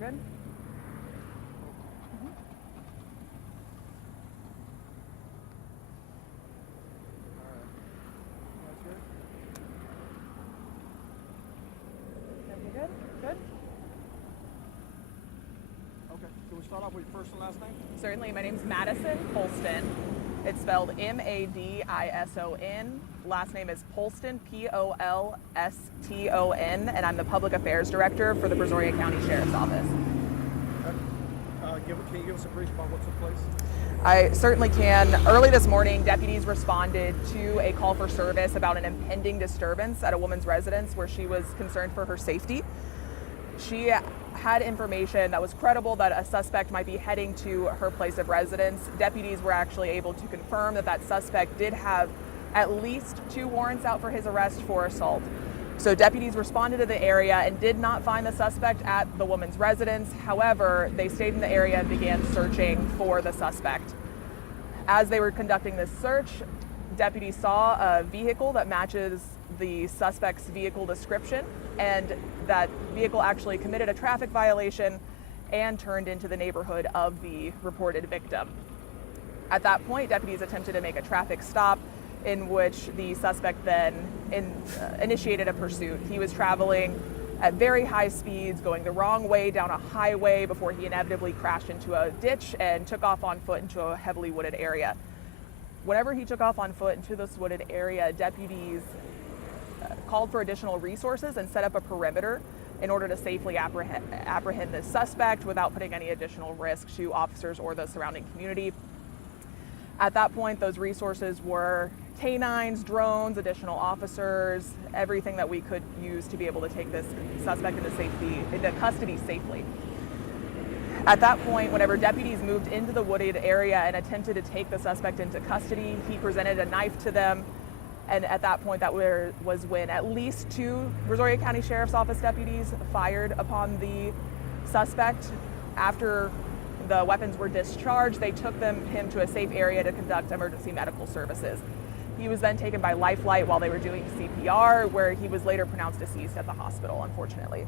You're good? You good? Good? Okay, can we start off with your first and last name? Certainly. My name's Madison Polston. It's spelled Madison. Last name is Polston, Polston, and I'm the Public Affairs Director for the Brazoria County Sheriff's Office. Can you give us a brief about what took place? I certainly can. Early this morning, deputies responded to a call for service about an impending disturbance at a woman's residence where she was concerned for her safety. She had information that was credible that a suspect might be heading to her place of residence. Deputies were actually able to confirm that that suspect did have at least 2 warrants out for his arrest for assault. So deputies responded to the area and did not find the suspect at the woman's residence. However, they stayed in the area and began searching for the suspect. As they were conducting this search, deputies saw a vehicle that matches the suspect's vehicle description, and that vehicle actually committed a traffic violation and turned into the neighborhood of the reported victim. At that point, deputies attempted to make a traffic stop in which the suspect then initiated a pursuit. He was traveling at very high speeds, going the wrong way down a highway before he inevitably crashed into a ditch and took off on foot into a heavily wooded area. Whenever he took off on foot into this wooded area, deputies called for additional resources and set up a perimeter in order to safely apprehend this suspect without putting any additional risk to officers or the surrounding community. At that point, those resources were canines, drones, additional officers, everything that we could use to be able to take this suspect into custody safely. At that point, whenever deputies moved into the wooded area and attempted to take the suspect into custody, he presented a knife to them. And at that point, that was when at least 2 Brazoria County Sheriff's Office deputies fired upon the suspect. After the weapons were discharged, they took him to a safe area to conduct emergency medical services. He was then taken by Lifeline while they were doing CPR, where he was later pronounced deceased at the hospital, unfortunately.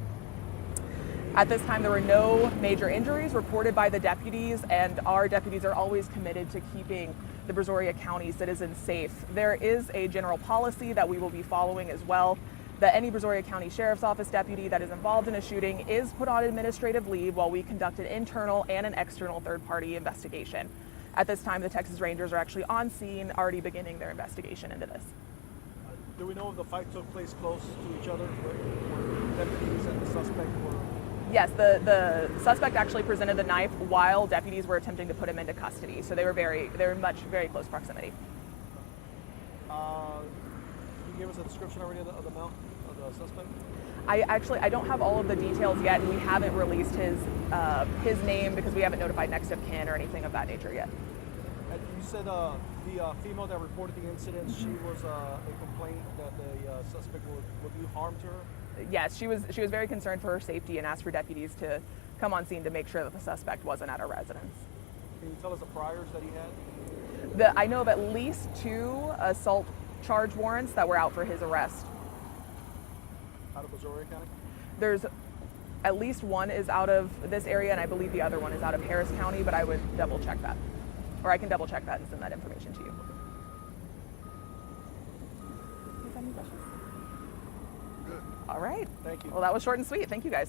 At this time, there were no major injuries reported by the deputies, and our deputies are always committed to keeping the Brazoria County citizens safe. There is a general policy that we will be following as well, that any Brazoria County Sheriff's Office deputy that is involved in a shooting is put on administrative leave while we conduct an internal and an external third-party investigation. At this time, the Texas Rangers are actually on scene, already beginning their investigation into this. Do we know if the fight took place close to each other, where deputies and the suspect were? Yes, the suspect actually presented the knife while deputies were attempting to put him into custody. So they were very close proximity. Can you give us a description already of the mount of the suspect? I don't have all of the details yet, and we haven't released his name because we haven't notified next of kin or anything of that nature yet. And you said the female that reported the incident, she was a complaint that the suspect would do harm to her? Yes, she was very concerned for her safety and asked for deputies to come on scene to make sure that the suspect wasn't at her residence. Can you tell us the priors that he had? I know of at least 2 assault charge warrants that were out for his arrest. Out of Brazoria County? There's at least 1 is out of this area, and I believe the other one is out of Harris County, but I would double check that. Or I can double check that and send that information to you. Any questions? Good. All right. Thank you. Well, that was short and sweet. Thank you, guys.